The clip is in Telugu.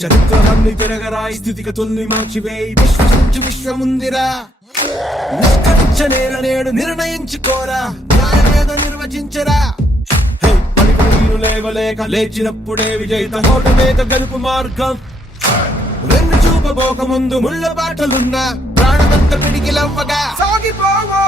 చరిత్రలన్నీ తిరగరాయి, స్థితిగతుల్ని మార్చివేయి, విశ్వసించు విశ్వముందిరా. నిష్కరించనేల నేడు నిర్ణయించుకోరా, న్యాయమేదో నిర్వచించరా. పలుకులు లేవలేక లేచినప్పుడే విజయిత హోటమేక గెలుపు మార్గం. వెన్ను చూపబోక ముందు ముళ్ళ బాటలున్నా ప్రాణమంత పిడికిలవ్వగా సాగిపోవో.